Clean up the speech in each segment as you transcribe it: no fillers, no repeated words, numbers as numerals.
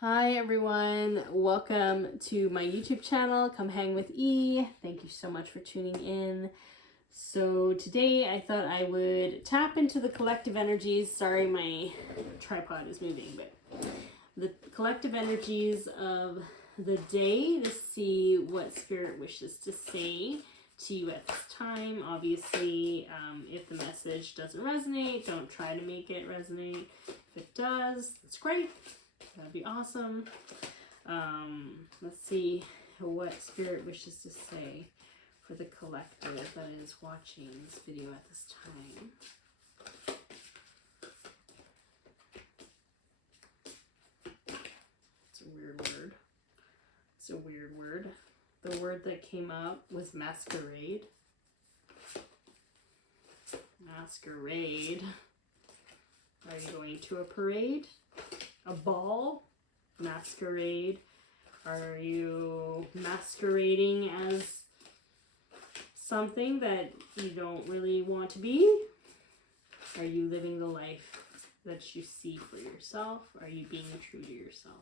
Hi everyone, welcome to my YouTube channel, Comehangwithe. Thank you so much for tuning in. So today I thought I would tap into the collective energies. Sorry, my tripod is moving, but the collective energies of the day to see what Spirit wishes to say to you at this time. Obviously, if the message doesn't resonate, don't try to make it resonate. If it does, that's great. That'd be awesome. Let's see what Spirit wishes to say for the collective that is watching this video at this time. It's a weird word. It's a weird word. The word that came up was masquerade. Masquerade. Are you going to a parade? A ball? Masquerade? Are you masquerading as something that you don't really want to be? Are you living the life that you see for yourself? Are you being true to yourself?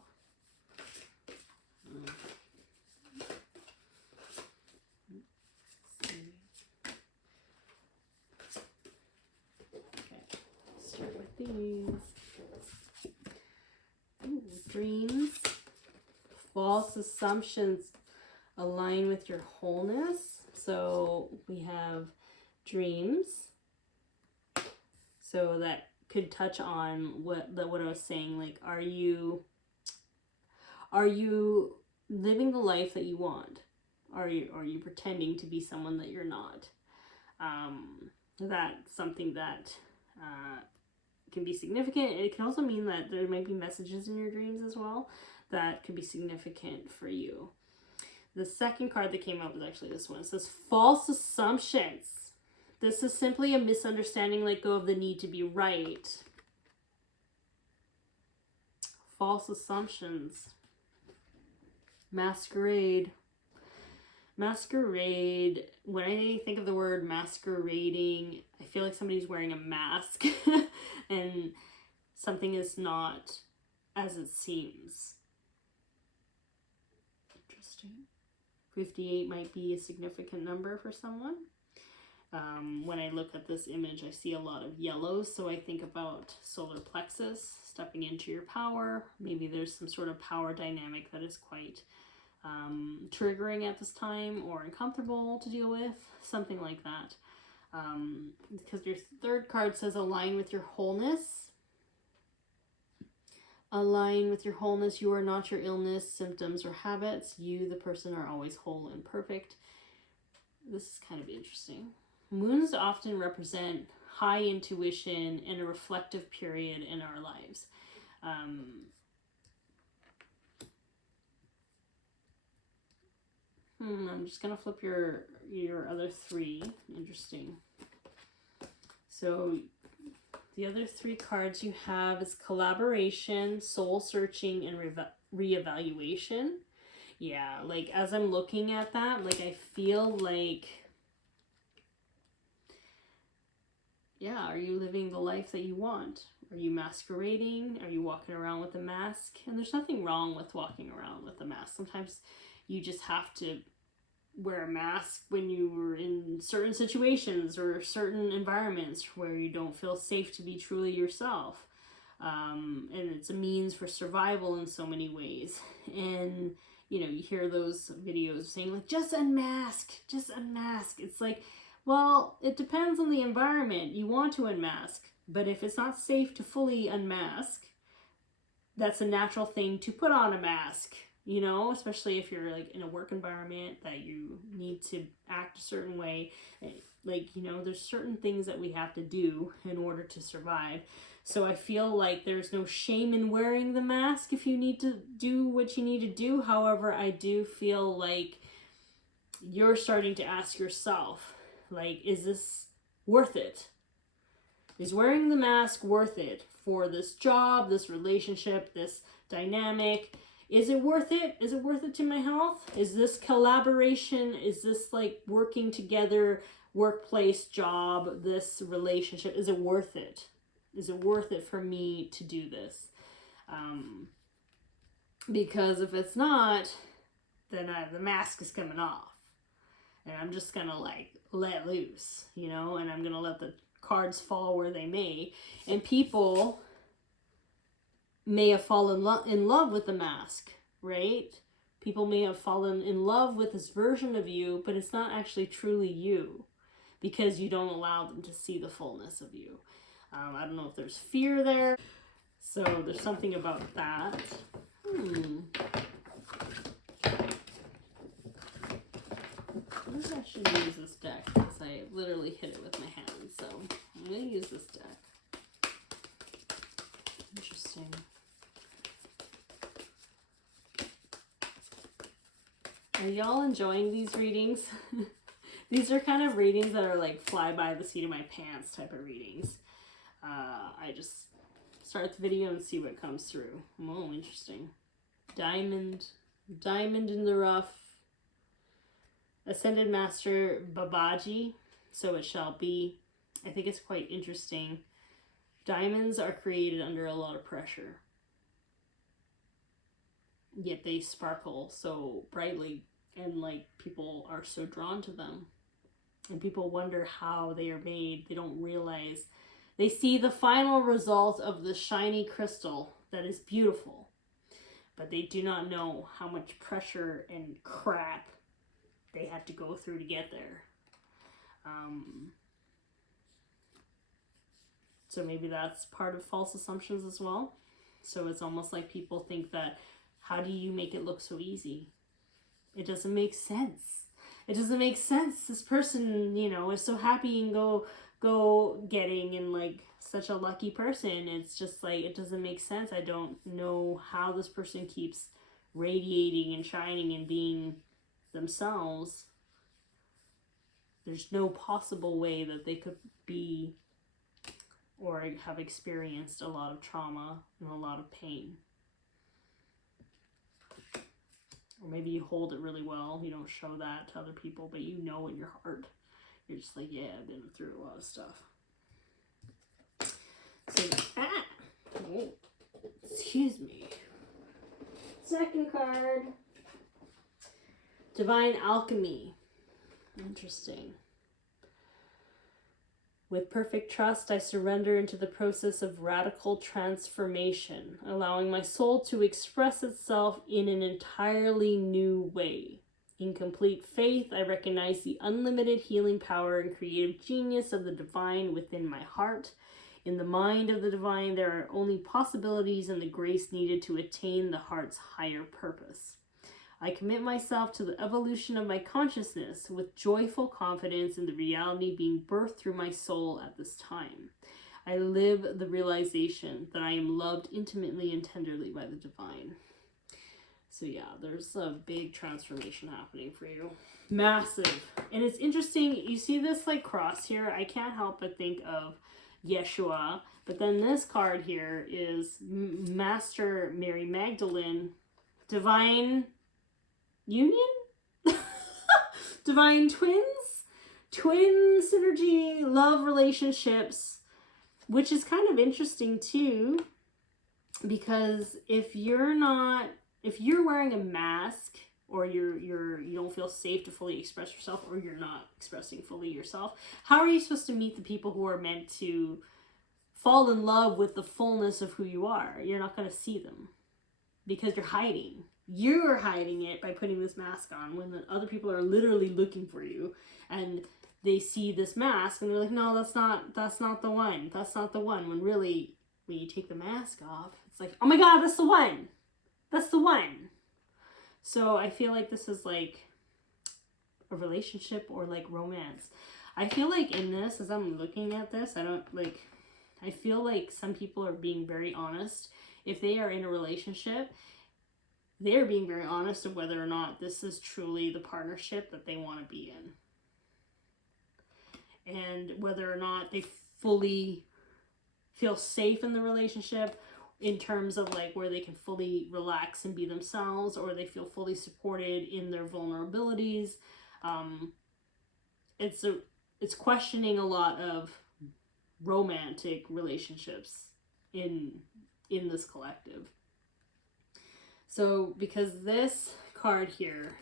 Okay, start with these. Ooh, dreams. False assumptions align with your wholeness. So we have dreams. So that could touch on what I was saying. Like, are you living the life that you want? Are you pretending to be someone that you're not? That's something that can be significant. It can also mean that there might be messages in your dreams as well that could be significant for you. The second card that came up was actually this one. It says false assumptions. This is simply a misunderstanding. Let go of the need to be right. False assumptions. Masquerade. Masquerade. When I think of the word masquerading, I feel like somebody's wearing a mask and something is not as it seems. Interesting. 58 might be a significant number for someone. When I look at this image, I see a lot of yellow, so I think about solar plexus, stepping into your power. Maybe there's some sort of power dynamic that is quite triggering at this time or uncomfortable to deal with, something like that. Because your third card says align with your wholeness. Align with your wholeness. You are not your illness, symptoms, or habits. You, the person, are always whole and perfect. This is kind of interesting. Moons often represent high intuition and a reflective period in our lives. I'm just going to flip your other three. Interesting. So the other three cards you have is collaboration, soul searching, and reevaluation. Yeah, like as I'm looking at that, like I feel like, yeah, are you living the life that you want? Are you masquerading? Are you walking around with a mask? And there's nothing wrong with walking around with a mask. Sometimes you just have to wear a mask when you're in certain situations or certain environments where you don't feel safe to be truly yourself. And it's a means for survival in so many ways. And, you know, you hear those videos saying like, just unmask, just unmask. It's like, well, it depends on the environment. You want to unmask, but if it's not safe to fully unmask, that's a natural thing to put on a mask. You know, especially if you're like in a work environment that you need to act a certain way. Like, you know, there's certain things that we have to do in order to survive. So I feel like there's no shame in wearing the mask if you need to do what you need to do. However, I do feel like you're starting to ask yourself, like, is this worth it? Is wearing the mask worth it for this job, this relationship, this dynamic? Is it worth it? Is it worth it to my health? Is this collaboration? Is this like working together, workplace, job, this relationship? Is it worth it? Is it worth it for me to do this? Because if it's not, then the mask is coming off. And I'm just gonna like let loose, you know, and I'm gonna let the cards fall where they may. And people may have fallen in love with the mask, right? People may have fallen in love with this version of you, but it's not actually truly you because you don't allow them to see the fullness of you. I don't know if there's fear there. So there's something about that. Maybe I should use this deck because I literally hit it with my hand. So I'm going to use this deck. Interesting. Are y'all enjoying these readings? These are kind of readings that are like fly by the seat of my pants type of readings. I just start the video and see what comes through. Oh, interesting. Diamond in the rough. Ascended Master Babaji, so it shall be. I think it's quite interesting. Diamonds are created under a lot of pressure. Yet they sparkle so brightly, and like people are so drawn to them. And people wonder how they are made. They don't realize. They see the final result of the shiny crystal that is beautiful. But they do not know how much pressure and crap they had to go through to get there. So maybe that's part of false assumptions as well. So it's almost like people think that, how do you make it look so easy? It doesn't make sense. It doesn't make sense. This person, you know, is so happy and go getting and like such a lucky person. It's just like, it doesn't make sense. I don't know how this person keeps radiating and shining and being themselves. There's no possible way that they could be or have experienced a lot of trauma and a lot of pain. Or maybe you hold it really well. You don't show that to other people, but you know in your heart. You're just like, yeah, I've been through a lot of stuff. So, oh, excuse me. Second card. Divine Alchemy. Interesting. With perfect trust, I surrender into the process of radical transformation, allowing my soul to express itself in an entirely new way. In complete faith, I recognize the unlimited healing power and creative genius of the divine within my heart. In the mind of the divine, there are only possibilities and the grace needed to attain the heart's higher purpose. I commit myself to the evolution of my consciousness with joyful confidence in the reality being birthed through my soul at this time. I live the realization that I am loved intimately and tenderly by the divine. So yeah, there's a big transformation happening for you. Massive. And it's interesting, you see this like cross here, I can't help but think of Yeshua, but then this card here is Master Mary Magdalene, Divine Union? Divine twins? Twin synergy, love relationships, which is kind of interesting too, because if you're wearing a mask, or you don't feel safe to fully express yourself, or you're not expressing fully yourself, how are you supposed to meet the people who are meant to fall in love with the fullness of who you are? You're not going to see them because you're hiding. You're hiding it by putting this mask on when the other people are literally looking for you, and they see this mask and they're like, no, that's not the one. That's not the one. When really, when you take the mask off, it's like, oh my God, that's the one. That's the one. So I feel like this is like a relationship or like romance. I feel like in this, as I'm looking at this, I feel like some people are being very honest. If they are in a relationship, they're being very honest of whether or not this is truly the partnership that they want to be in. And whether or not they fully feel safe in the relationship in terms of like where they can fully relax and be themselves, or they feel fully supported in their vulnerabilities. It's questioning a lot of romantic relationships in this collective. So because this card here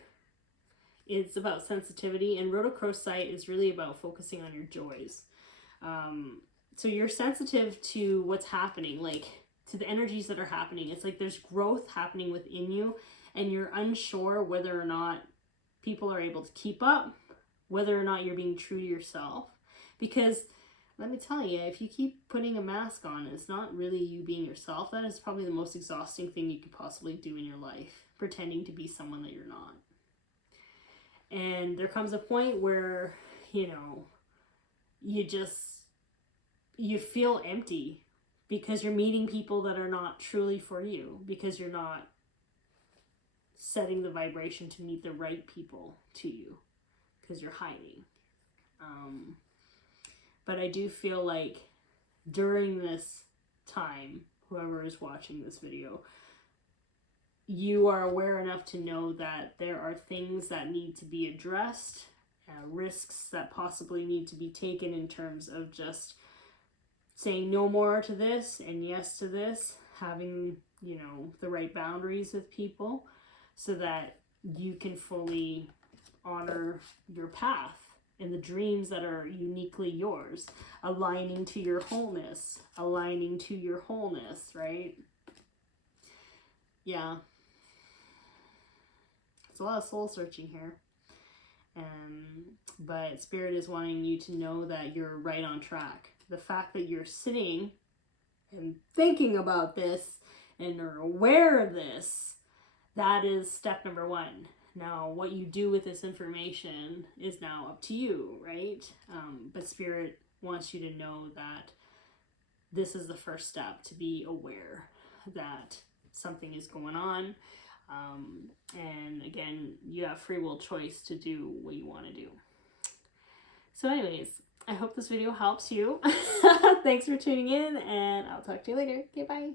is about sensitivity, and rhodochrosite is really about focusing on your joys. So you're sensitive to what's happening, like to the energies that are happening. It's like there's growth happening within you, and you're unsure whether or not people are able to keep up, whether or not you're being true to yourself. Because let me tell you, if you keep putting a mask on, it's not really you being yourself. That is probably the most exhausting thing you could possibly do in your life, pretending to be someone that you're not. And there comes a point where, you know, you feel empty because you're meeting people that are not truly for you, because you're not setting the vibration to meet the right people to you, because you're hiding. But I do feel like during this time, whoever is watching this video, you are aware enough to know that there are things that need to be addressed, risks that possibly need to be taken in terms of just saying no more to this and yes to this, having, you know, the right boundaries with people so that you can fully honor your path and the dreams that are uniquely yours, aligning to your wholeness, right? Yeah. It's a lot of soul searching here. But Spirit is wanting you to know that you're right on track. The fact that you're sitting and thinking about this and are aware of this, that is step number one. Now, what you do with this information is now up to you, right? But Spirit wants you to know that this is the first step, to be aware that something is going on. And again, you have free will choice to do what you want to do. So anyways, I hope this video helps you. Thanks for tuning in, and I'll talk to you later. Okay, bye.